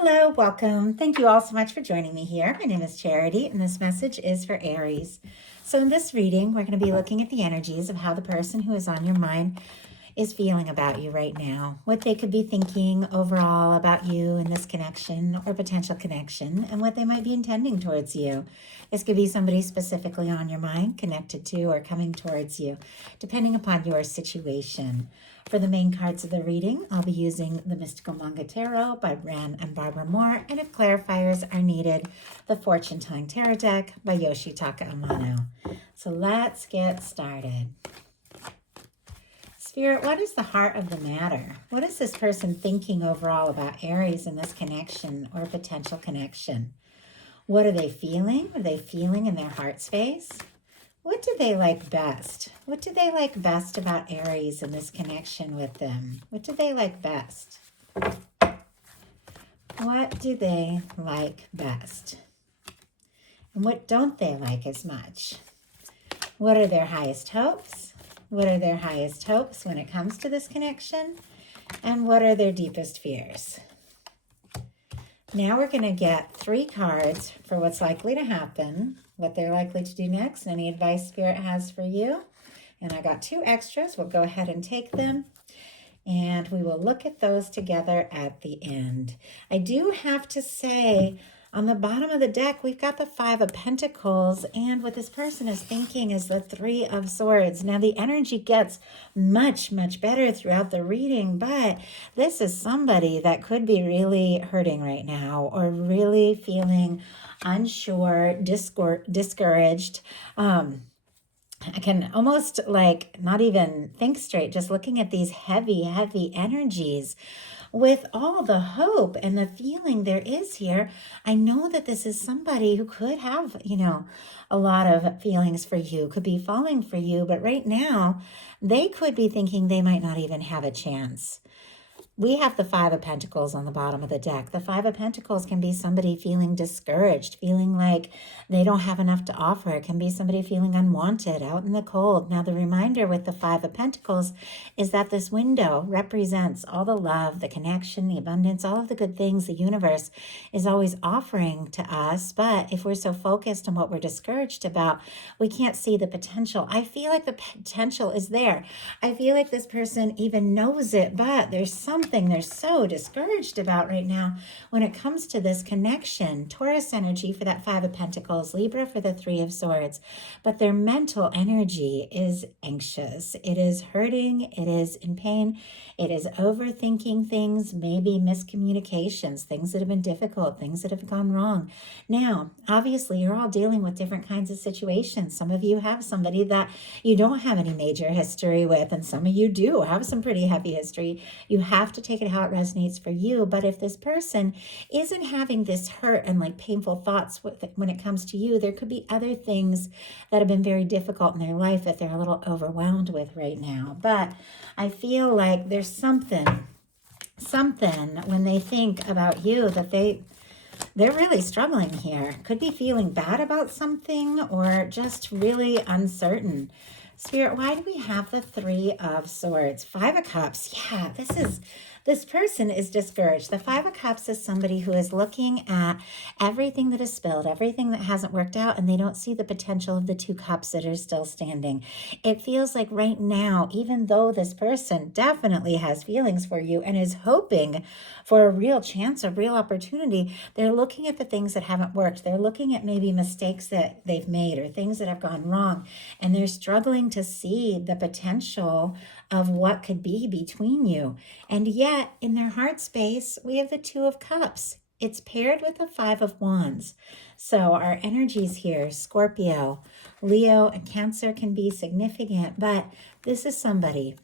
Hello, welcome. Thank you all so much for joining me here. My name is Charity, and this message is for Aries. So, in this reading, we're going to be looking at the energies of how the person who is on your mind is feeling about you right now, what they could be thinking overall about you in this connection or potential connection, and what they might be intending towards you. This could be somebody specifically on your mind, connected to, or coming towards you, depending upon your situation. For the main cards of the reading, I'll be using the Mystical Manga Tarot by Ran and Barbara Moore, and if clarifiers are needed, the Fortune Telling Tarot deck by Yoshitaka Amano. So let's get started. Spirit, what is the heart of the matter? What is this person thinking overall about Aries in this connection or potential connection? What are they feeling? Are they feeling in their heart space? What do they like best? What do they like best about Aries and this connection with them? What do they like best? What do they like best? And what don't they like as much? What are their highest hopes? What are their highest hopes when it comes to this connection? And what are their deepest fears? Now we're going to get 3 cards for what's likely to happen, what they're likely to do next, any advice Spirit has for you. And I got 2 extras. We'll go ahead and take them, and we will look at those together at the end. I do have to say, on the bottom of the deck, we've got the 5 of Pentacles, and what this person is thinking is the 3 of Swords. Now, the energy gets much, much better throughout the reading, but this is somebody that could be really hurting right now or really feeling unsure, discouraged. I can almost not even think straight, just looking at these heavy, heavy energies. With all the hope and the feeling there is here, I know that this is somebody who could have, a lot of feelings for you, could be falling for you, but right now they could be thinking they might not even have a chance. We have the 5 of Pentacles on the bottom of the deck. The 5 of Pentacles can be somebody feeling discouraged, feeling like they don't have enough to offer. It can be somebody feeling unwanted, out in the cold. Now, the reminder with the 5 of Pentacles is that this window represents all the love, the connection, the abundance, all of the good things the universe is always offering to us. But if we're so focused on what we're discouraged about, we can't see the potential. I feel like the potential is there. I feel like this person even knows it, but there's something they're so discouraged about right now when it comes to this connection. Taurus energy for that 5 of Pentacles, Libra for the 3 of Swords, but their mental energy is anxious. It is hurting. It is in pain. It is overthinking things, maybe miscommunications, things that have been difficult, things that have gone wrong. Now, obviously, you're all dealing with different kinds of situations. Some of you have somebody that you don't have any major history with, and some of you do have some pretty heavy history. You have to take it how it resonates for you. But if this person isn't having this hurt and painful thoughts when it comes to you, there could be other things that have been very difficult in their life that they're a little overwhelmed with right now. But I feel like there's something when they think about you that they're really struggling here. Could be feeling bad about something or just really uncertain. Spirit, why do we have the 3 of Swords? 5 of Cups. Yeah, this person is discouraged. The 5 of Cups is somebody who is looking at everything that is spilled, everything that hasn't worked out, and they don't see the potential of the 2 cups that are still standing. It feels like right now, even though this person definitely has feelings for you and is hoping for a real chance, a real opportunity, they're looking at the things that haven't worked. They're looking at maybe mistakes that they've made or things that have gone wrong, and they're struggling to see the potential of what could be between you. And yet, in their heart space, we have the 2 of Cups. It's paired with the 5 of Wands. So our energies here, Scorpio, Leo, and Cancer can be significant, but this is somebody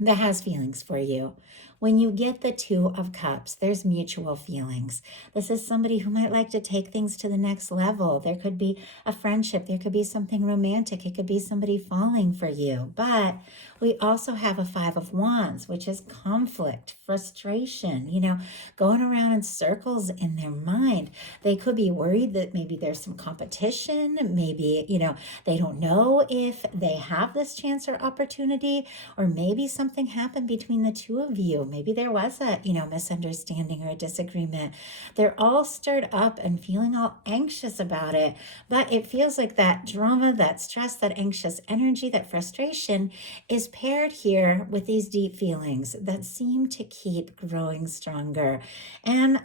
that has feelings for you. When you get the 2 of Cups, there's mutual feelings. This is somebody who might like to take things to the next level. There could be a friendship. There could be something romantic. It could be somebody falling for you. But we also have a 5 of Wands, which is conflict, frustration, going around in circles in their mind. They could be worried that maybe there's some competition. Maybe, they don't know if they have this chance or opportunity, or maybe something happened between the 2 of you. Maybe there was a, misunderstanding or a disagreement. They're all stirred up and feeling all anxious about it. But it feels like that drama, that stress, that anxious energy, that frustration is paired here with these deep feelings that seem to keep growing stronger. And,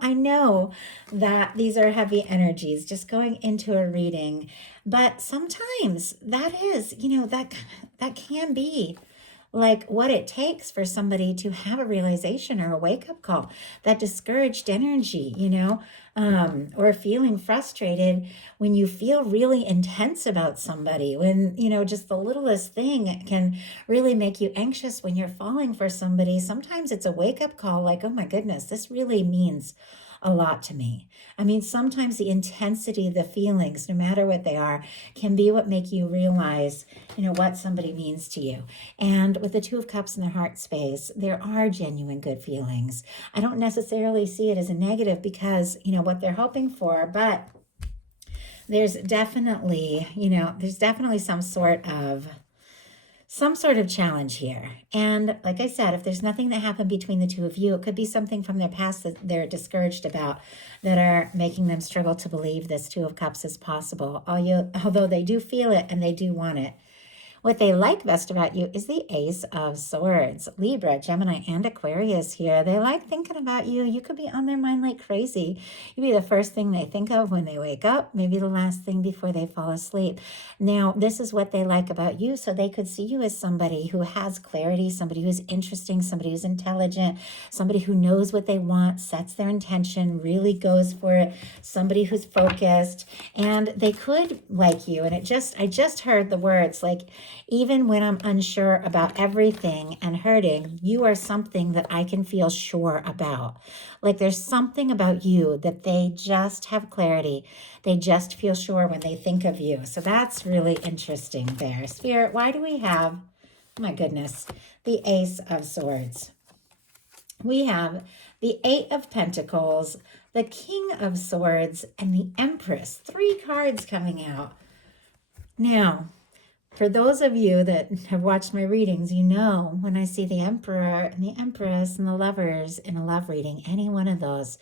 I know that these are heavy energies just going into a reading, but sometimes that is, that can be like what it takes for somebody to have a realization or a wake-up call. That discouraged energy, or feeling frustrated when you feel really intense about somebody, when, just the littlest thing can really make you anxious when you're falling for somebody. Sometimes it's a wake-up call like, oh my goodness, this really means a lot to me. I mean, sometimes the intensity of the feelings, no matter what they are, can be what make you realize, what somebody means to you. And with the Two of Cups in the heart space, there are genuine good feelings. I don't necessarily see it as a negative because, what they're hoping for, but there's definitely, some sort of challenge here. And like I said, if there's nothing that happened between the two of you, it could be something from their past that they're discouraged about that are making them struggle to believe this Two of Cups is possible. Although they do feel it and they do want it. What they like best about you is the Ace of Swords. Libra, Gemini, and Aquarius here. They like thinking about you. You could be on their mind like crazy. You'd be the first thing they think of when they wake up, maybe the last thing before they fall asleep. Now, this is what they like about you, so they could see you as somebody who has clarity, somebody who's interesting, somebody who's intelligent, somebody who knows what they want, sets their intention, really goes for it, somebody who's focused, and they could like you. And I just heard the words like, even when I'm unsure about everything and hurting, you are something that I can feel sure about. Like there's something about you that they just have clarity. They just feel sure when they think of you. So that's really interesting there. Spirit, why do we have, oh my goodness, the Ace of Swords? We have the Eight of Pentacles, the King of Swords, and the Empress. 3 cards coming out. Now, for those of you that have watched my readings, when I see the Emperor and the Empress and the Lovers in a love reading, any one of those,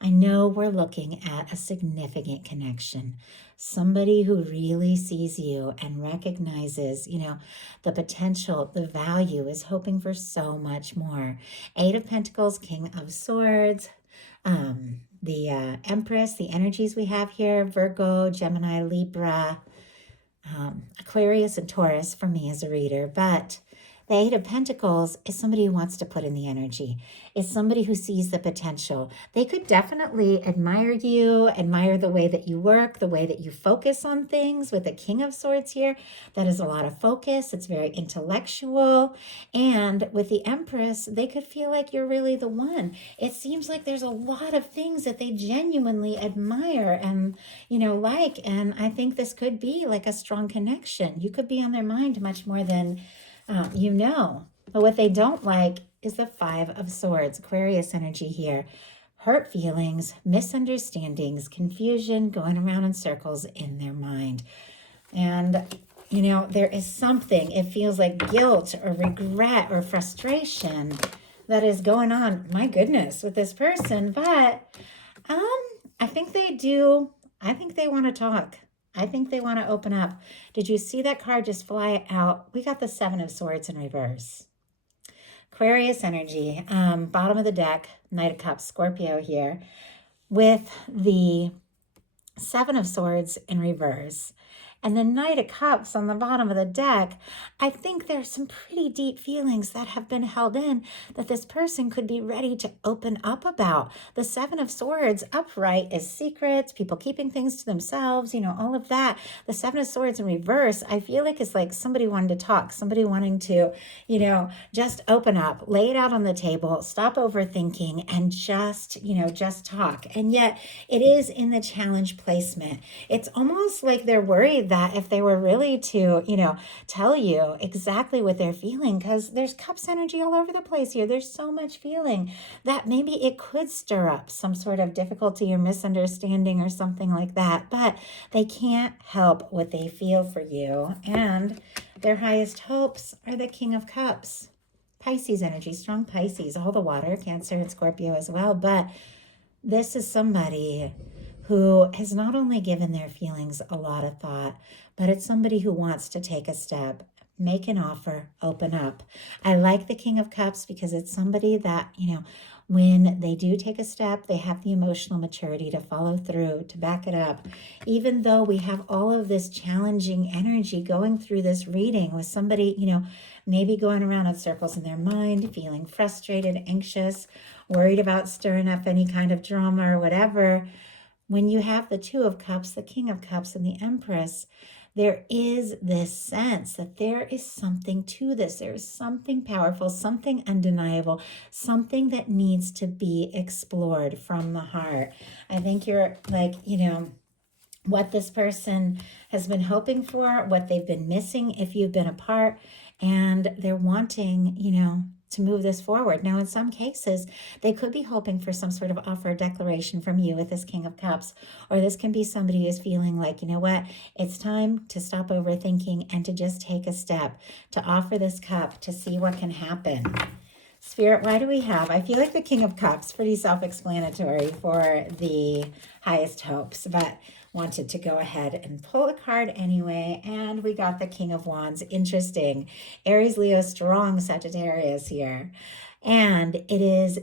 I know we're looking at a significant connection. Somebody who really sees you and recognizes, the potential, the value, is hoping for so much more. 8 of Pentacles, King of Swords, the Empress, the energies we have here, Virgo, Gemini, Libra, Aquarius and Taurus for me as a reader, but the Eight of Pentacles is somebody who wants to put in the energy. It's somebody who sees the potential. They could definitely admire you, admire the way that you work, the way that you focus on things. With the King of Swords here, that is a lot of focus. It's very intellectual. And with the Empress, they could feel like you're really the one. It seems like there's a lot of things that they genuinely admire and, like. And I think this could be like a strong connection. You could be on their mind much more than But what they don't like is the 5 of Swords, Aquarius energy here. Hurt feelings, misunderstandings, confusion, going around in circles in their mind. And, there is something, it feels like guilt or regret or frustration that is going on, my goodness, with this person. But I think they do. I think they want to talk. I think they want to open up. Did you see that card just fly out? We got the 7 of Swords in reverse. Aquarius energy, bottom of the deck, Knight of Cups, Scorpio here, with the 7 of Swords in reverse. And the Knight of Cups on the bottom of the deck. I think there's some pretty deep feelings that have been held in that this person could be ready to open up about. The 7 of Swords upright is secrets, people keeping things to themselves, all of that. The 7 of Swords in reverse, I feel like it's like somebody wanting to talk, somebody wanting to, just open up, lay it out on the table, stop overthinking, and just talk. And yet it is in the challenge placement. It's almost like they're worried that if they were really to, tell you exactly what they're feeling, because there's Cups energy all over the place here. There's so much feeling that maybe it could stir up some sort of difficulty or misunderstanding or something like that. But they can't help what they feel for you. And their highest hopes are the King of Cups. Pisces energy, strong Pisces, all the water, Cancer and Scorpio as well. But this is somebody who has not only given their feelings a lot of thought, but it's somebody who wants to take a step, make an offer, open up. I like the King of Cups because it's somebody that, when they do take a step, they have the emotional maturity to follow through, to back it up. Even though we have all of this challenging energy going through this reading with somebody, maybe going around in circles in their mind, feeling frustrated, anxious, worried about stirring up any kind of drama or whatever. When you have the Two of Cups, the King of Cups, and the Empress, there is this sense that there is something to this. There is something powerful, something undeniable, something that needs to be explored from the heart. I think you're like, what this person has been hoping for, what they've been missing if you've been apart, and they're wanting, to move this forward. Now, in some cases, they could be hoping for some sort of offer or declaration from you with this King of Cups, or this can be somebody who's feeling like, you know what, it's time to stop overthinking and to just take a step, to offer this cup, to see what can happen. Spirit, why do we have, I feel like the King of Cups, pretty self-explanatory for the highest hopes, but wanted to go ahead and pull a card anyway, and we got the King of Wands. Interesting. Aries, Leo, strong Sagittarius here. And it is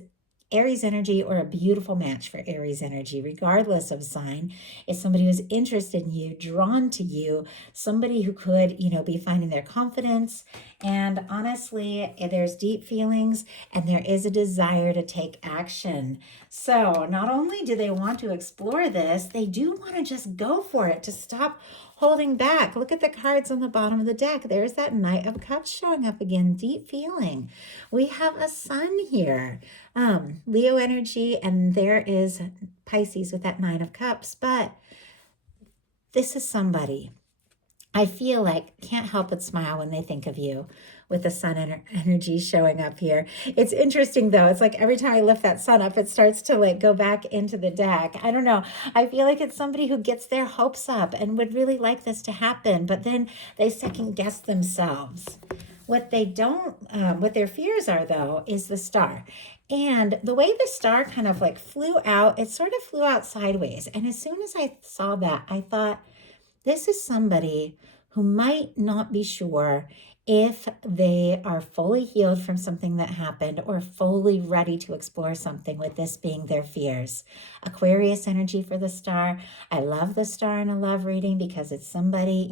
Aries energy, or a beautiful match for Aries energy, regardless of sign. Is somebody who's interested in you, drawn to you, somebody who could, be finding their confidence. And honestly, there's deep feelings and there is a desire to take action. So not only do they want to explore this, they do want to just go for it, to stop holding back. Look at the cards on the bottom of the deck. There's that Knight of Cups showing up again. Deep feeling. We have a sun here. Leo energy, and there is Pisces with that Nine of Cups. But this is somebody I feel like can't help but smile when they think of you, with the sun energy showing up here. It's interesting though. It's like every time I lift that sun up, it starts to like go back into the deck. I don't know. I feel like it's somebody who gets their hopes up and would really like this to happen, but then they second guess themselves. What they don't, what their fears are though, is the star. And the way the star kind of like flew out, it sort of flew out sideways. And as soon as I saw that, I thought, this is somebody who might not be sure if they are fully healed from something that happened or fully ready to explore something, with this being their fears. Aquarius energy for the star. I love the star in a love reading because it's somebody,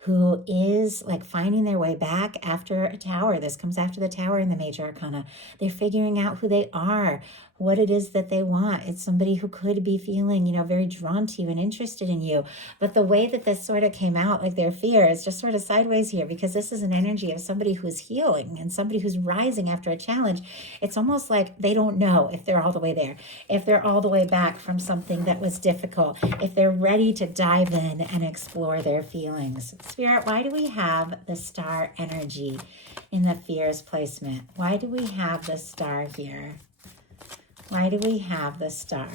who is like finding their way back after a tower. This comes after the tower in the major arcana. They're figuring out who they are, what it is that they want. It's somebody who could be feeling, very drawn to you and interested in you. But the way that this sort of came out, like their fear, is just sort of sideways here, because this is an energy of somebody who's healing and somebody who's rising after a challenge. It's almost like they don't know if they're all the way there, if they're all the way back from something that was difficult, if they're ready to dive in and explore their feelings. Spirit, why do we have the star energy in the fears placement? Why do we have the star here? Why do we have the star?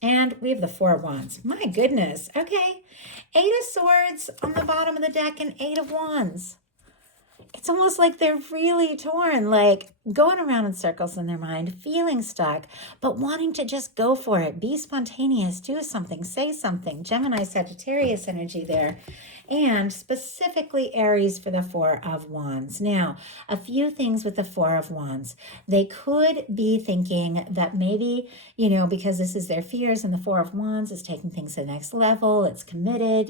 And we have the Four of Wands. My goodness. Okay. 8 of Swords on the bottom of the deck and 8 of Wands. It's almost like they're really torn, like going around in circles in their mind, feeling stuck, but wanting to just go for it. Be spontaneous, do something, say something. Gemini, Sagittarius energy there. And specifically Aries for the Four of Wands. Now, a few things with the Four of Wands. They could be thinking that maybe, because this is their fears and the Four of Wands is taking things to the next level, it's committed,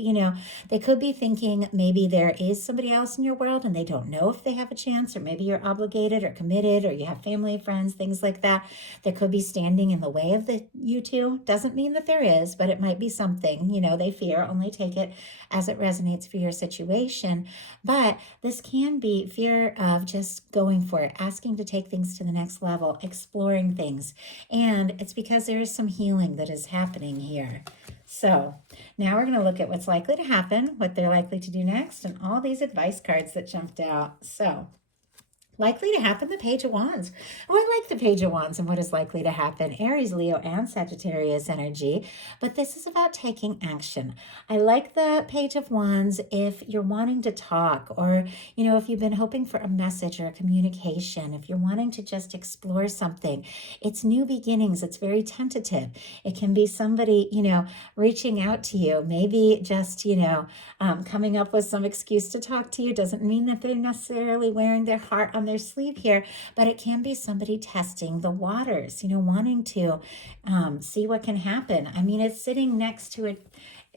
they could be thinking maybe there is somebody else in your world and they don't know if they have a chance, or maybe you're obligated or committed, or you have family, friends, things like that. That could be standing in the way of you two. Doesn't mean that there is, but it might be something, they fear. Only take it as it resonates for your situation. But this can be fear of just going for it, asking to take things to the next level, exploring things. And it's because there is some healing that is happening here. So now we're going to look at what's likely to happen, what they're likely to do next, and all these advice cards that jumped out. So Likely to happen, the Page of Wands. Oh, I like the Page of Wands and what is likely to happen. Aries, Leo, and Sagittarius energy. But this is about taking action. I like the Page of Wands if you're wanting to talk, or, if you've been hoping for a message or a communication, if you're wanting to just explore something. It's new beginnings. It's very tentative. It can be somebody, reaching out to you, maybe just, coming up with some excuse to talk to you. Doesn't mean that they're necessarily wearing their heart on their sleeve here, but it can be somebody testing the waters, wanting to see what can happen. I mean, it's sitting next to a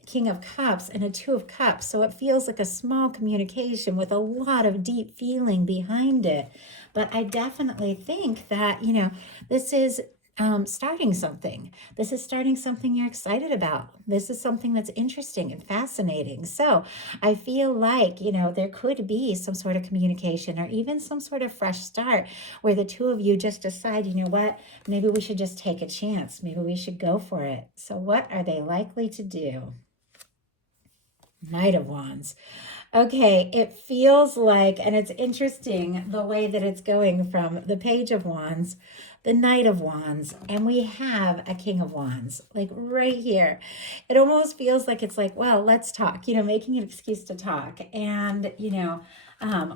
King of Cups and a Two of Cups, so it feels like a small communication with a lot of deep feeling behind it. But I definitely think that, this is starting something. This is starting something you're excited about. This is something that's interesting and fascinating. So I feel like, there could be some sort of communication or even some sort of fresh start where the two of you just decide, what, maybe we should just take a chance. Maybe we should go for it. So what are they likely to do? Knight of Wands. Okay, it feels like, and it's interesting the way that it's going from the Page of Wands, the Knight of Wands, and we have a King of Wands, like right here. It almost feels like it's like, well, let's talk, making an excuse to talk. And,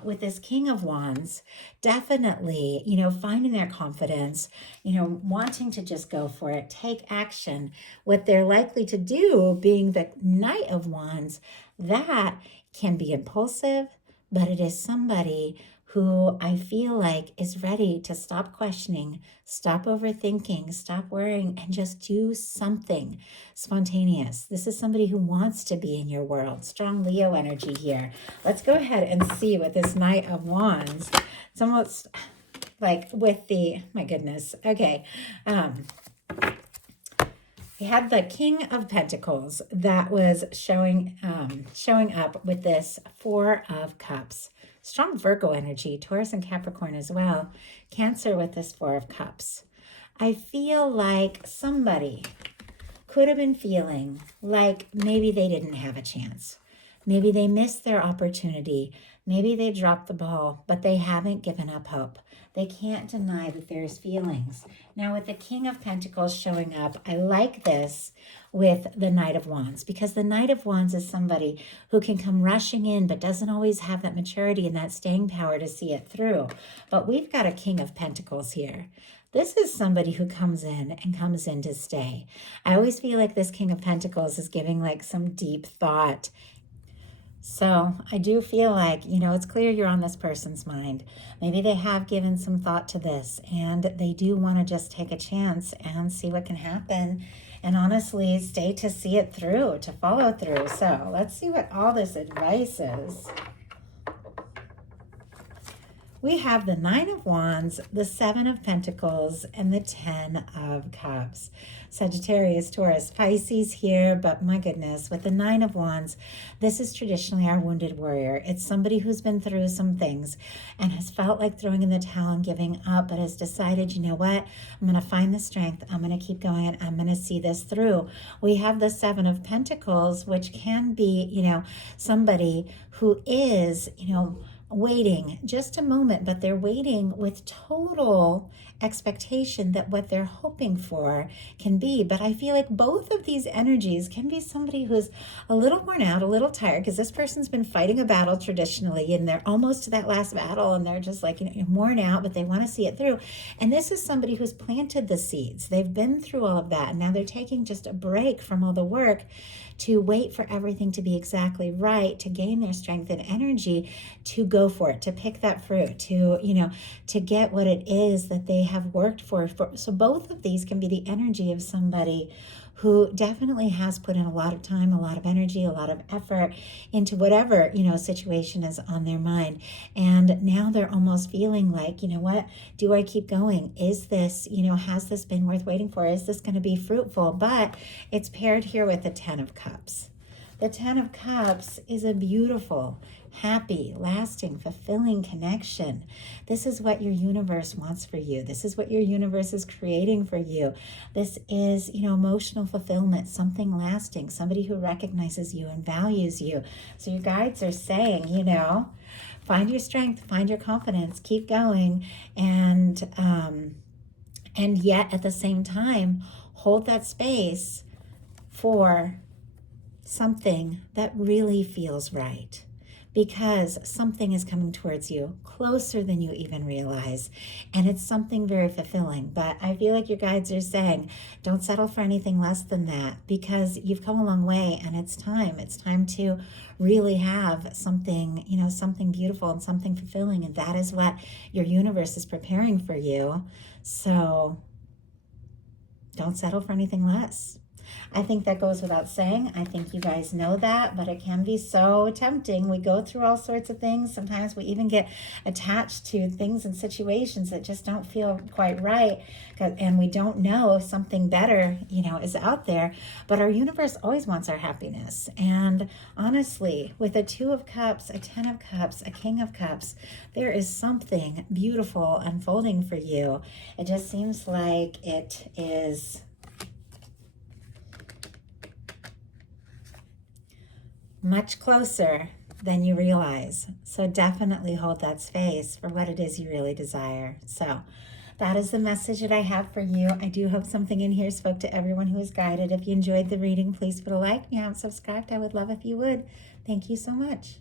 with this King of Wands, definitely, finding their confidence, wanting to just go for it, take action. What they're likely to do, being the Knight of Wands, that can be impulsive, but it is somebody who I feel like is ready to stop questioning, stop overthinking, stop worrying, and just do something spontaneous. This is somebody who wants to be in your world. Strong Leo energy here. Let's go ahead and see what this Knight of Wands, it's almost like with the, my goodness, okay. We had the King of Pentacles that was showing up with this Four of Cups. Strong Virgo energy, Taurus and Capricorn as well. Cancer with this Four of Cups. I feel like somebody could have been feeling like maybe they didn't have a chance. Maybe they missed their opportunity. Maybe they dropped the ball, but they haven't given up hope. They can't deny that there's feelings. Now with the King of Pentacles showing up, I like this with the Knight of Wands, because the Knight of Wands is somebody who can come rushing in but doesn't always have that maturity and that staying power to see it through. But we've got a King of Pentacles here. This is somebody who comes in and comes in to stay. I always feel like this King of Pentacles is giving like some deep thought. So I do feel like, it's clear you're on this person's mind. Maybe they have given some thought to this and they do want to just take a chance and see what can happen. And honestly, stay to see it through, to follow through. So let's see what all this advice is. We have the Nine of Wands, the Seven of Pentacles, and the Ten of Cups. Sagittarius, Taurus, Pisces here, but my goodness, with the Nine of Wands, this is traditionally our wounded warrior. It's somebody who's been through some things and has felt like throwing in the towel and giving up, but has decided, you know what, I'm going to find the strength, I'm going to keep going, and I'm going to see this through. We have the Seven of Pentacles, which can be, somebody who is, waiting just a moment, but they're waiting with total expectation that what they're hoping for can be. But I feel like both of these energies can be somebody who's a little worn out, a little tired, because this person's been fighting a battle traditionally and they're almost to that last battle and they're just like, worn out, but they want to see it through. And this is somebody who's planted the seeds. They've been through all of that. And now they're taking just a break from all the work to wait for everything to be exactly right, to gain their strength and energy, to go for it, to pick that fruit, to get what it is that they have worked for. So both of these can be the energy of somebody who definitely has put in a lot of time, a lot of energy, a lot of effort into whatever, situation is on their mind. And now they're almost feeling like, what, do I keep going? Is this, has this been worth waiting for? Is this going to be fruitful? But it's paired here with the Ten of Cups. The Ten of Cups is a beautiful, happy, lasting, fulfilling connection. This is what your universe wants for you. This is what your universe is creating for you. This is, emotional fulfillment, something lasting, somebody who recognizes you and values you. So your guides are saying, find your strength, find your confidence, keep going, and yet at the same time, hold that space for something that really feels right, because something is coming towards you closer than you even realize, and it's something very fulfilling. But I feel like your guides are saying, don't settle for anything less than that, because you've come a long way, and it's time to really have something, you know, something beautiful and something fulfilling, and that is what your universe is preparing for you. So don't settle for anything less. I think that goes without saying. I think you guys know that, but it can be so tempting. We go through all sorts of things. Sometimes we even get attached to things and situations that just don't feel quite right, and we don't know if something better, you know, is out there. But our universe always wants our happiness. And honestly, with a 2 of Cups, a 10 of Cups, a King of Cups, there is something beautiful unfolding for you. It just seems like it is much closer than you realize. So definitely hold that space for what it is you really desire. So that is the message that I have for you. I do hope something in here spoke to everyone who is guided. If you enjoyed the reading, please put a like. If you haven't subscribed, I would love if you would. Thank you so much.